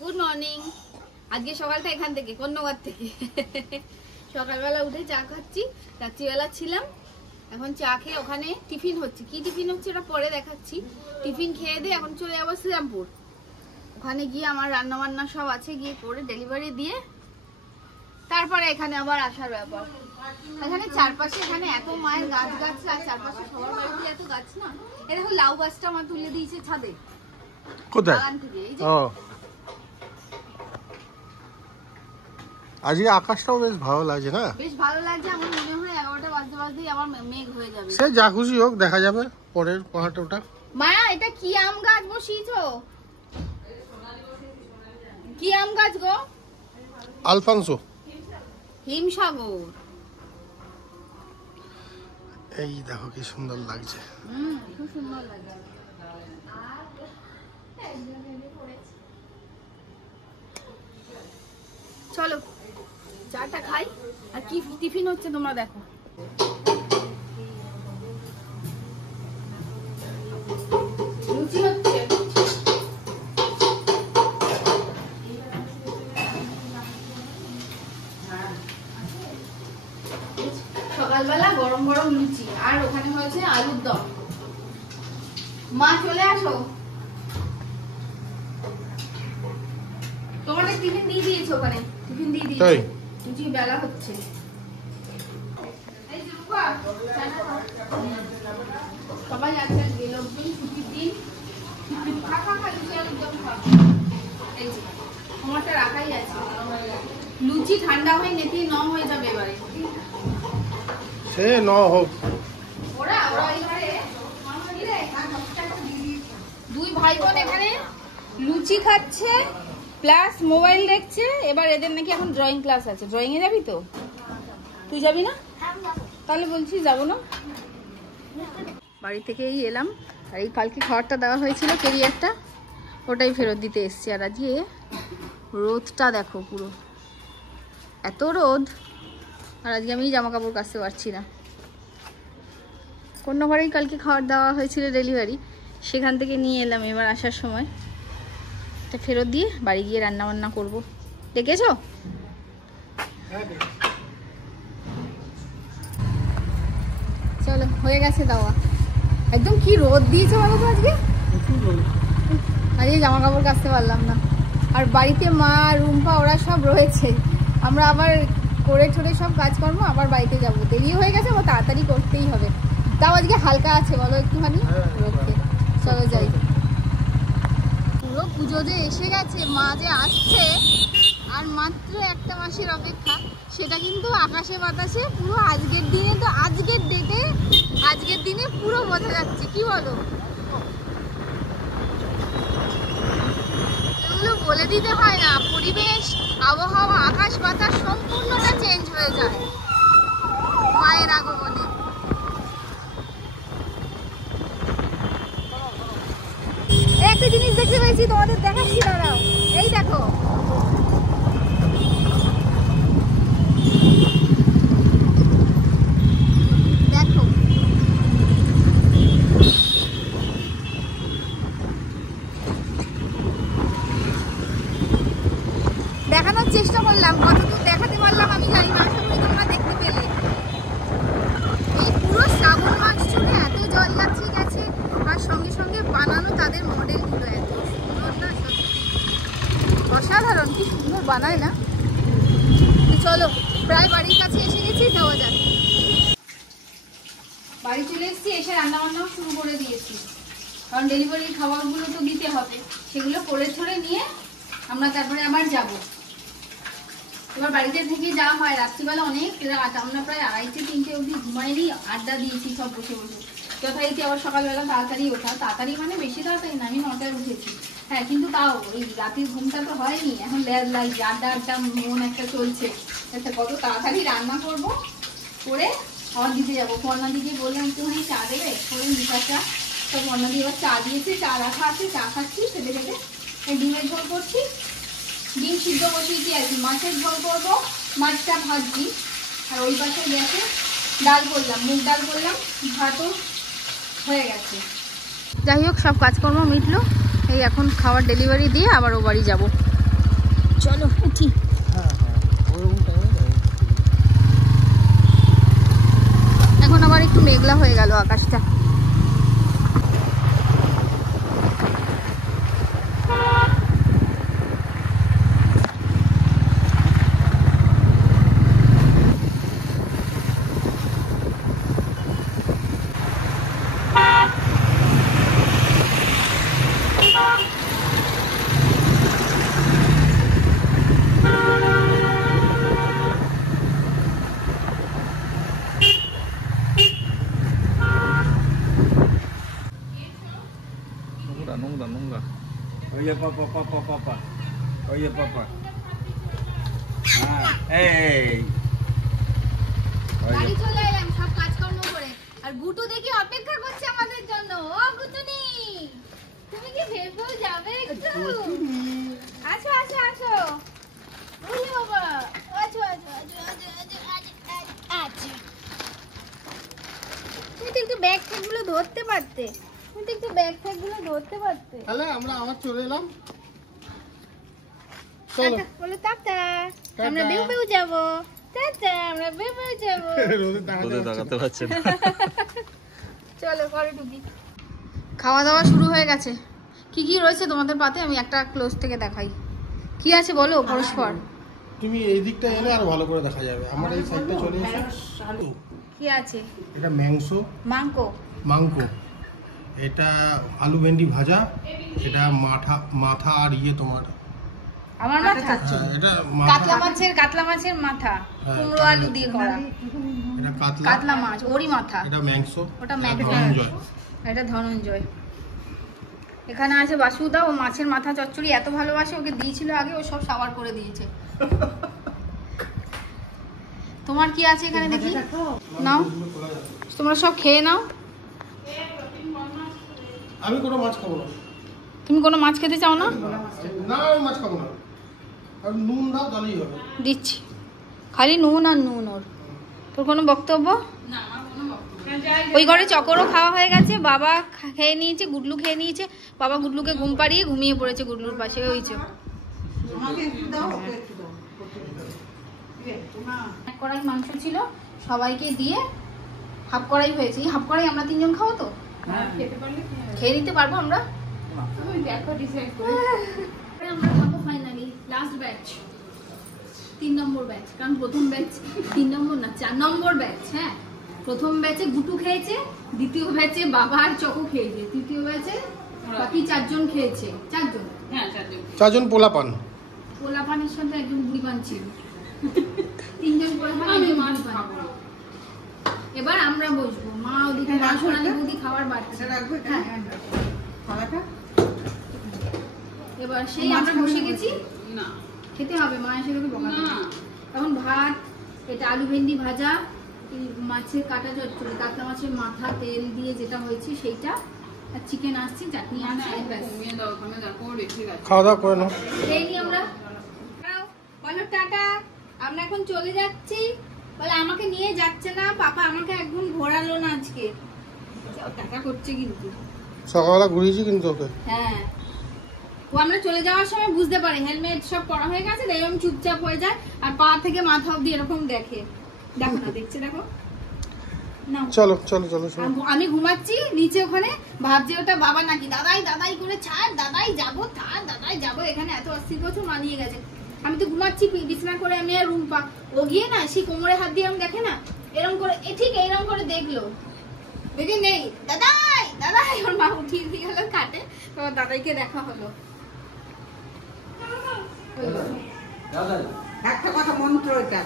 Good morning. আজকে সকালটা এখান থেকে কন্যাগর থেকে সকালবেলা উঠে চা খাচ্ছি, রাত্রিবেলা ছিলাম, এখন চা খেয়ে ওখানে টিফিন হচ্ছে। কি টিফিন হচ্ছে ওটা পরে দেখাচ্ছি। টিফিন খেয়ে দিয়ে এখন চলে যাবো শ্রীরামপুর। ওখানে গিয়ে আমার রান্না বান্না সব আছে, গিয়ে করে ডেলিভারি দিয়ে তারপরে এখানে আবার আসার ব্যাপার। এখানে চারপাশে এখানে এত মায়ের গাছ গাছরা, চারপাশে সবার বাড়িতে এত গাছ না। এই দেখো লাউ গাছটা আমার তুলে দিয়েছে ছাদে। কোথায়? আজকে আকাশটাও বেশ ভালো লাগছে না? বেশ ভালো লাগছে। আমার মনে হয় 11টা বাজতে বাজতেই আবার মেঘ হয়ে যাবে। সে যা খুশি হোক, দেখা যাবে পরের পাহাড়টা। মায়া, এটা কি আম গাছ বসিয়েছো? কি আম গাছ গো? আলফানসো। হিমসাগর। এই দেখো কি সুন্দর লাগছে। খুব সুন্দর লাগছে। চলো চাটা খাই। আর কি টিফিন হচ্ছে তোমরা দেখো। লুচি হচ্ছে। সকালবেলা গরম গরম লুচি, আর ওখানে হয়েছে আলুর দম। মা চলে আসো, তোমাদের টিফিন দিয়ে দিয়েছে। ওখানে টিফিন দিয়ে দিয়েছে, লুচি বেলা হচ্ছে। সবাই আছে আজকে, লোকজন ছুটির দিন। তোমারটা রাখাই আছে। লুচি ঠান্ডা হয়ে নেতি ন হয়ে যাবে এবারে। সে ন হোক। দুই ভাই বোন এখানে লুচি খাচ্ছে প্লাস মোবাইল দেখছে। এবার এদের নাকি এখন ড্রয়িং ক্লাস আছে। ড্রয়িং এ যাবি তো? তুই যাবি না? তাহলে বলছি যাবো না। বাড়ি থেকেই এলাম, আর এই কালকে খাবারটা দেওয়া হয়েছিল কেরিয়ারটা, ওটাই ফেরত দিতে এসছি। আর আজকে রোদটা দেখো, পুরো এত রোদ। আর আজকে আমি জামা কাপড় কাচতে পারছি না। কোন ঘরেই কালকে খাবার দেওয়া হয়েছিল ডেলিভারি, সেখান থেকে নিয়ে এলাম। এবার আসার সময় এটা ফেরত দিয়ে বাড়ি গিয়ে রান্না বান্না করবো। দেখেছো? চলো, হয়ে গেছে দেওয়া। একদম কি রোদ দিয়েছে বলো তো আজকে। আজকে জামা কাপড় কাচতে পারলাম না। আর বাড়িতে মা, রুম্পা ওরা সব রয়েছে। আমরা আবার করে ঠোরে সব কাজকর্ম আবার বাড়িতে যাবো। দেরি হয়ে গেছে, ও তাড়াতাড়ি করতেই হবে। তাও আজকে হালকা আছে বলো একটুখানি রোদকে। চলো যাই। পুরো পুজো যে এসে গেছে, মা যে আসছে, আর মাত্র একটা মাসের অপেক্ষা। সেটা কিন্তু আকাশে বাতাসে পুরো আজকের দিনে, তো আজকের ডেটে আজকের দিনে পুরো বোঝা যাচ্ছে। কি বলো? এগুলো বলে দিতে হয় না, পরিবেশ, আবহাওয়া, আকাশ বাতাস সম্পূর্ণটা চেঞ্জ হয়ে যায় মায়ের আগমনে। একটা জিনিস দেখতে পেয়েছি, তোমাদের দেখাচ্ছি, দাঁড়াও। এই দেখো, দেখো দেখানোর চেষ্টা করলাম, কতদূর দেখাতে পারলাম আমি জানি না। আশা করি তোমরা দেখতে পেলে। এই পুরো শ্রাবণ মাস জুড়ে এত জল যাচ্ছে গেছে, আর সঙ্গে সঙ্গে বানানো তাদের মডেলগুলো এত সুন্দর না, সত্যি অসাধারণ। কি সুন্দর বানায় না? চলো, প্রায় বাড়ির কাছে এসে গেছি, যাওয়া যাক। বাড়ি চলে এসেছি, এসে রান্না বান্নাও শুরু করে দিয়েছি। কারণ ডেলিভারির খাবারগুলো তো দিতে হবে, সেগুলো করে ছড়ে নিয়ে আমরা তারপরে আবার যাব। এবার বাড়িতে থেকে যাওয়া হয় রাত্রিবেলা অনেক রাত, আমরা প্রায় 2:30-3টে অবধি ঘুমাইনি, আড্ডা দিয়েছি সব বসে বসে। যথারীতি আবার সকালবেলা তাড়াতাড়ি ওঠা, তাড়াতাড়ি মানে বেশি তাড়াতাড়ি না, আমি 9টায় উঠেছি। হ্যাঁ, কিন্তু তাও এই রাতের ঘুমটা তো হয়নি। এখন ল্যাজ লাগছে, আড্ডা আড্ডা মন একটা চলছে। একটা কত তাড়াতাড়ি রান্না করবো, করে খাবার দিতে যাবো। পর্ণা দিকে বললাম একটুখানি চা দেবে, করে মিঠা চা। তো পর্ণা দিয়ে এবার চা দিয়েছে, চা রাখা আছে, চা খাচ্ছি। খেতে খেতে ডিমের ঝোল করছি, ডিম সিদ্ধ বসিয়েছি আর কি। মাছের ঝোল করবো, মাছটা ভাজছি। আর ওই পাশে গ্যাসে ডাল করলাম, মুগ ডাল করলাম, ভাতও হয়ে গেছে। যাই হোক, সব কাজকর্ম মিটলো। এই এখন খাবার ডেলিভারি দিয়ে আবার ও বাড়ি যাবো। চলো উঠি। এখন আবার একটু মেঘলা হয়ে গেল আকাশটা। Nungga. Oh iya papa. Oh iya papa. বাড়ি চলে এলাম সব কাজকর্ম করে, আর গুটু দেখি অপেক্ষা করছে আমাদের জন্য। ও গুটুনি, তুমি কি ভেবেও যাবে একটু? আসো আসো আসো। ওরে বাবা, আছো আছো আছো আছো আছো আছো। তুমি তো একটু ব্যাগ ট্যাগগুলো ধরতে পারতে। তাহলে আমরা আবার চলে এলাম। চলো বলো টাটা, আমরা বেউ যাবো। টাটা, আমরা বেউ যাবো। রোদে তাকাতে পারছে না। চলো ঘরে ঢুকি। খাওয়া দাওয়া শুরু হয়ে গেছে। কি কি রয়েছে তোমাদের পাতে আমি একটা ক্লোজ থেকে দেখাই। কি আছে বলো পরস্পর। তুমি এই দিকটা এলে আর ভালো করে দেখা যাবে। আমার এই সাইডটা চলে এসে কি আছে? এটা মাংকো। এটা আলু ভেন্ডি ভাজা, এটা মাথা আর তোমার আমার মাথা, এটা কাতলা মাছের মাথা, কুমড়ো আলু দিয়ে করা। এটা কাতলা মাছ, ওরই মাথা। এটা মাংস, ওটা ধনঞ্জয়। এটা ধনঞ্জয়। এখানে আছে বাসুদা, ও মাছের মাথা চচ্চড়ি এত ভালোবাসে, ওকে দিয়েছিল আগে, ও সব সাবার করে দিয়েছে। তোমার কি আছে এখানে দেখি? নাও, তোমরা সব খেয়ে নাও। আমি কোনো মাছ খাবো না। তুমি কোনো মাছ খেতে চাও না? না, আমি মাছ খাবো না। আর নুন দাও তাহলেই হবে। দিচ্ছি, খালি নুন আর নুন। ওর তোর কোনো বক্তব্য? ওই ঘরে চকরও খাওয়া হয়ে গেছে, বাবা খেয়ে নিয়েছে, গুডলু খেয়ে নিয়েছে। বাবা গুডলুকে ঘুম পাড়িয়ে ঘুমিয়ে পড়েছে গুডলুর পাশে। ওই যে এক কড়াই মাংস ছিল, সবাইকে দিয়ে হাফ কড়াই হয়েছে। এই হাফ কড়াই আমরা তিনজন খাবো তো? খেয়ে নিতে পারবো আমরা? আমরা খাবো ফাইনালি লাস্ট ব্যাচ, 3 নম্বর ব্যাচ। কারণ প্রথম ব্যাচ 3 নম্বর না, 4 নম্বর ব্যাচ। হ্যাঁ, প্রথম ব্যাচে গুটু খেয়েছে, দ্বিতীয় ব্যাচে বাবা আর চকো খেয়েছে, তৃতীয় ব্যাচে বাকি 4 জন খেয়েছে। 4 জন? হ্যাঁ 4 জন পোলাপান। পোলাপানের সাথে একজন বুড়িপান ছিল। 3 জন পোলাপান, আমি মাছ খাবো। এবার আমরা বসবো, মা ওদিকে সোনালি বৌদি খাবার বাড়ছে। এবার সেই আমরা বসে গেছি, না খেতে হবে, মা এসে দেখে বকা দেবে। এখন ভাত, এটা আলু ভেন্ডি ভাজা, মাছের কাটা চচ্চড়ি, কাতলা মাছের মাথা তেল দিয়ে যেটা হয়েছে সেইটা, আর চিকেন আসছে, চাটনি আসছে। খাওয়া দাওয়া করে নাও। এই নি আমরা। বলো টাটা, আমরা এখন চলে যাচ্ছি। বলে আমাকে নিয়ে যাচ্ছে না, পাপা আমাকে একদম ঘোরালো না আজকে। টাকা করছে কিন্তু সকালবেলা ঘুরিয়েছি কিন্তু ওকে। হ্যাঁ, ও আমরা চলে যাওয়ার সময় বুঝতে পারে হেলমেট সব পরা হয়ে গেছে, এরকম চুপচাপ হয়ে যায়, আর পা থেকে মাথা অব্দি এরকম দেখে। দেখো না, দেখছে, দেখো। চলো। আমি ঘুমাচ্ছি নিচে, ওখানে ভাবছি ওটা বাবা নাকি। দাদাই করে ছাড়, দাদাই যাবো, দাদাই যাবো। এখানে এত অস্থির বছর মানিয়ে গেছে। আমি তো ঘুমাচ্ছি বিছানা করে, আমি আর রুম্পা। ও গিয়ে না সেই কোমরে হাত দিয়ে দেখে না, এরকম করে ঠিক এরকম করে দেখলো, দেখে নেই। দাদাই ওর মা উঠিয়ে দিয়ে গেল কাটে, তো দাদাইকে দেখা হলো। একটা কথা, মন্ত্র এটা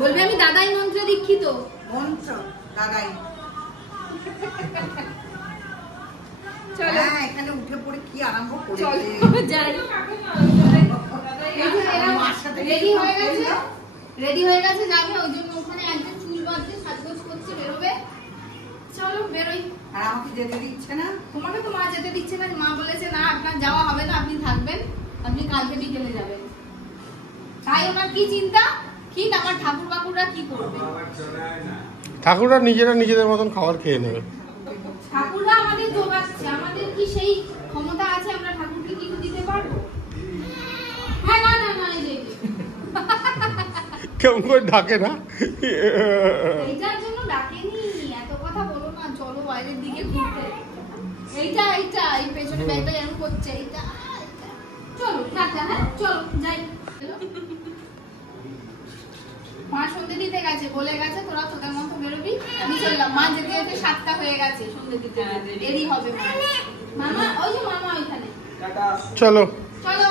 বলবে আমি দাদাই মন্ত্রে দীক্ষিত। মন্ত্র দাদাই। চলো এখানে উঠে পড়ে কি আরম্ভ করেছে। চলো যাই। রেডি হয়ে গেছে যাবে, ওই জন্য ওখানে একজন চুল বাঁধছে, সাজগোজ করছে, বেরোবে। চলো বেরোই। আর আমাকে যেতে দিচ্ছে না। তোমাকে তো মা যেতে দিচ্ছে না, মা বলেছে না আপনার যাওয়া হবে না, আপনি থাকবেন, আপনি কালকে বিকেলে যাবেন। তাই ওনার কি চিন্তা, কি আমার ঠাকুর বাকুররা কি করবে? ঠাকুররা নিজেদের মতন খাবার খেয়ে নেবে। ঠাকুররা আমাদের জোগাচ্ছে, আমাদের কি সেই ক্ষমতা আছে আমরা ঠাকুরকে কিছু দিতে পারবো? হ্যাঁ, না কেমন করে ডাকে না। এইটার জন্য ডাকেনি, এত কথা বলো না, চলো বাইরের দিকে ঘুরতে। এইটা এই পেছনে ব্যাগটা এরকম করছে, এইটা চলো টাটা, হ্যাঁ চলো যাই। মা সন্ধ্যে দিতে গেছে, বলে গেছে তোরা তোদের মতো বেরোবি, আমি চললাম। মা যেতে যেতে 7টা হয়ে গেছে, সন্ধ্যে দিতে দেরি হবে। মামা ওই যে মামা ওইখানে, চলো চলো।